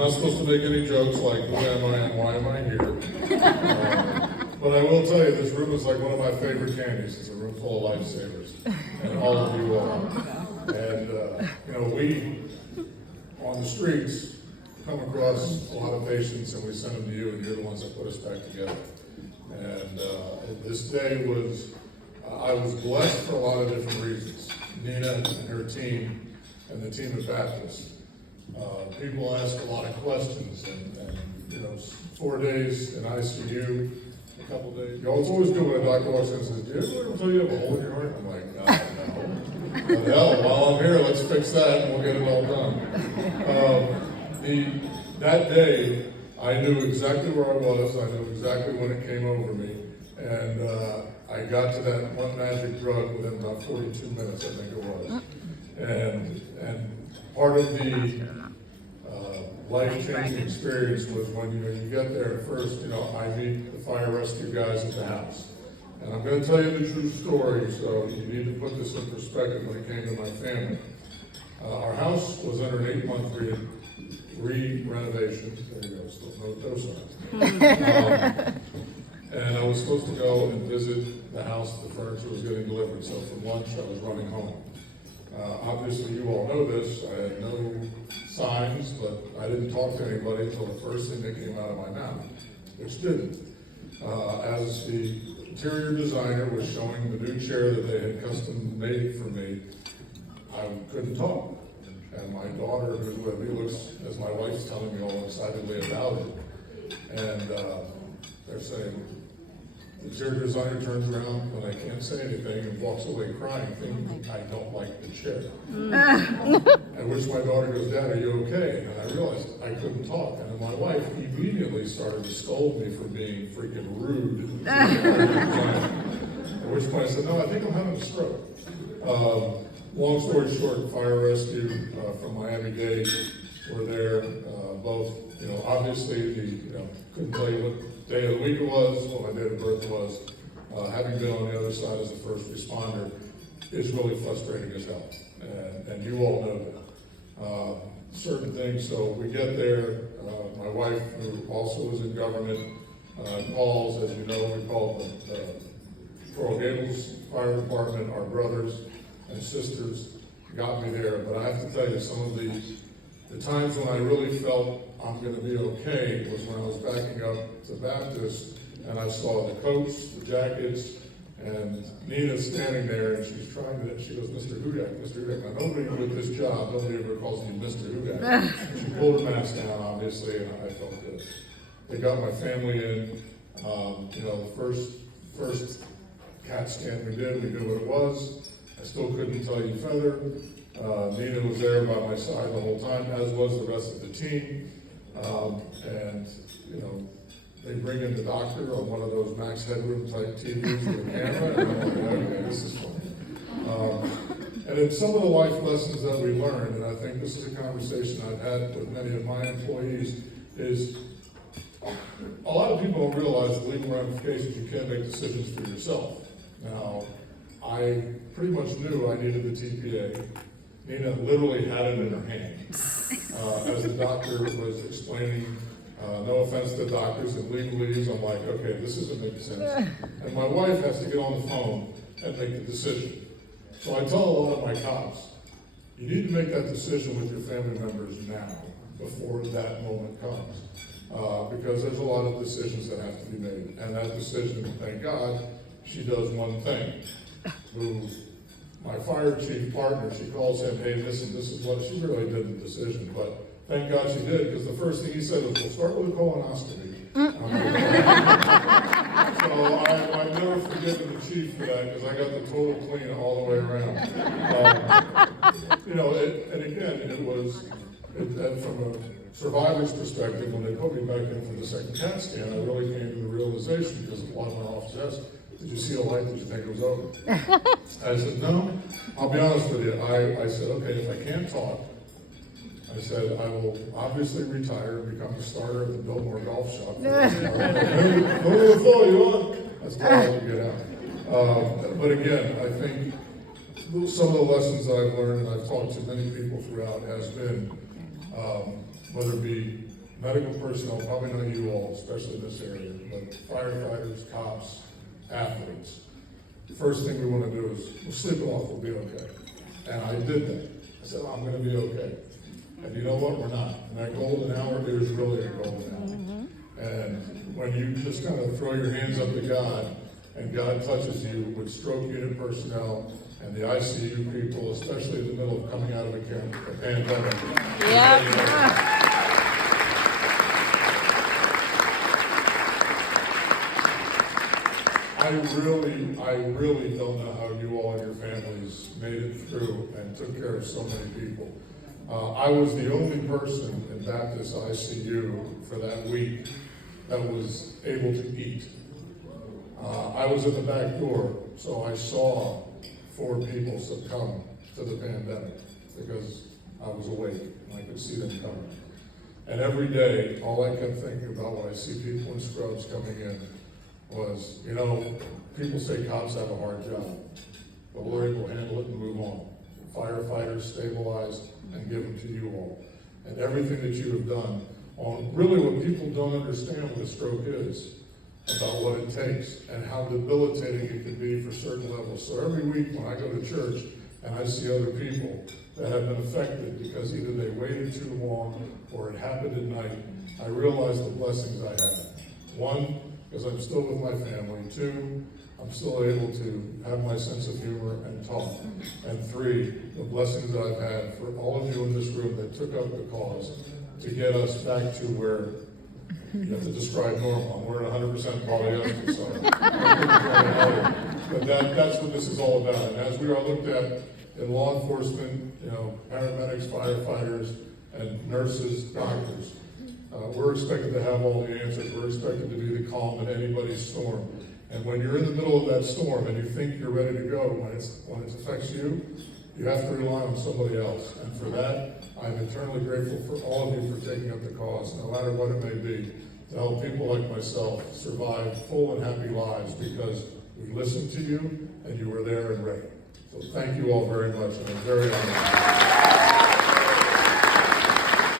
not supposed to make any jokes like, who am I and why am I here? But I will tell you, this room is like one of my favorite candies. It's a room full of lifesavers, and all of you are. And, we, on the streets, come across a lot of patients, and we send them to you, and you're the ones that put us back together. And this day was, I was blessed for a lot of different reasons. Nina and her team, and the team at Baptist. People ask a lot of questions, and 4 days in ICU, a couple days. It's always good when a doctor walks in and says, "Do you ever tell you have a hole in your heart?" I'm like, no. But hell, while I'm here, let's fix that and we'll get it all done. That day, I knew exactly where I was. I knew exactly when it came over me, and I got to that one magic drug within about 42 minutes, I think it was. And part of the life-changing experience was when you get there at first, I meet the fire rescue guys at the house. And I'm going to tell you the true story, so you need to put this in perspective when it came to my family. Our house was under an 8-month re-renovation. There you go, still no signs. And I was supposed to go and visit the house. The furniture was getting delivered, so for lunch I was running home. Obviously, you all know this. I had no signs, but I didn't talk to anybody until the first thing that came out of my mouth, which didn't. As the interior designer was showing the new chair that they had custom made for me, I couldn't talk. And my daughter, who's with me, looks, as my wife's telling me all excitedly about it. And they're saying, the interior designer turns around when I can't say anything and walks away crying, thinking I don't like the chair. At which my daughter goes, "Dad, are you okay?" And I realized I couldn't talk. And then my wife immediately started to scold me for being freaking rude. At which point I said, "No, I think I'm having a stroke." Long story short, fire rescue from Miami-Dade were there. Both, obviously, couldn't tell you what day of the week it was, what my date of birth was. Having been on the other side as a first responder, it's really frustrating as hell. And you all know that. Certain things, so we get there, my wife, who also is in government, calls, as you know, we call the Coral Gables Fire Department, our brothers and sisters got me there. But I have to tell you, some of the times when I really felt I'm going to be okay was when I was backing up to Baptist and I saw the coats, the jackets, and Nina's standing there and she's she goes, "Mr. Hudak, Mr. Hudak." Now, nobody with this job, nobody ever calls me Mr. Hudak. She pulled her mask down, obviously, and I felt good. They got my family in. The first CAT scan we did, we knew what it was. I still couldn't tell you feather. Nina was there by my side the whole time, as was the rest of the team. They bring in the doctor on one of those max headroom type TVs with a camera, and I'm like, okay, this is fun. And then some of the life lessons that we learned, and I think this is a conversation I've had with many of my employees, is a lot of people don't realize the legal ramifications. You can't make decisions for yourself. Now, I pretty much knew I needed the TPA. Nina literally had it in her hand. As the doctor was explaining, no offense to doctors and legalese, I'm like, okay, this isn't making sense. And my wife has to get on the phone and make the decision. So I tell a lot of my cops, you need to make that decision with your family members now, before that moment comes. Because there's a lot of decisions that have to be made. And that decision, thank God, she does one thing. My fire chief partner, she calls him, "Hey, listen, this is what," she really did the decision, but thank God she did, because the first thing he said was, "We'll start with a colonoscopy." So I've never forgiven the chief for that, because I got the total clean all the way around. And again, it was, from a survivor's perspective, when they put me back in for the second CAT scan, I really came to the realization, because one of my officers asked, "Did you see a light? Did you think it was over?" I said, "No." I'll be honest with you. I said, okay, if I can't talk, I said, I will obviously retire and become the starter of the Biltmore Golf Shop. That's all I can get out. But again, I think some of the lessons I've learned, and I've talked to many people throughout, has been, whether it be medical personnel, probably not you all, especially in this area, but firefighters, cops, athletes. The first thing we want to do is, we'll sleep it off, we'll be okay. And I did that. I said, I'm going to be okay. And you know what? We're not. And that golden hour is really a golden hour. And when you just kind of throw your hands up to God, and God touches you with stroke unit personnel and the ICU people, especially in the middle of coming out of a pandemic. Yeah. I really don't know how you all and your families made it through and took care of so many people. I was the only person in Baptist ICU for that week that was able to eat. I was in the back door, so I saw 4 people succumb to the pandemic because I was awake and I could see them coming. And every day, all I kept thinking about when I see people in scrubs coming in was, you know, people say cops have a hard job, but we're able to handle it and move on. Firefighters stabilized and give them to you all. And everything that you have done on really what people don't understand what a stroke is, about what it takes and how debilitating it can be for certain levels. So every week when I go to church and I see other people that have been affected because either they waited too long or it happened at night, I realize the blessings I have. 1, because I'm still with my family. 2, I'm still able to have my sense of humor and talk. And 3, the blessings that I've had for all of you in this room that took up the cause to get us back to where you have to describe normal. I'm wearing 100% polyester, so but that's what this is all about. And as we are looked at in law enforcement, you know, paramedics, firefighters, and nurses, doctors, we're expected to have all the answers. We're expected to be the calm in anybody's storm. And when you're in the middle of that storm and you think you're ready to go, when it affects you, you have to rely on somebody else. And for that, I'm eternally grateful for all of you for taking up the cause, no matter what it may be, to help people like myself survive full and happy lives because we listened to you and you were there and ready. So thank you all very much, and I'm very honored.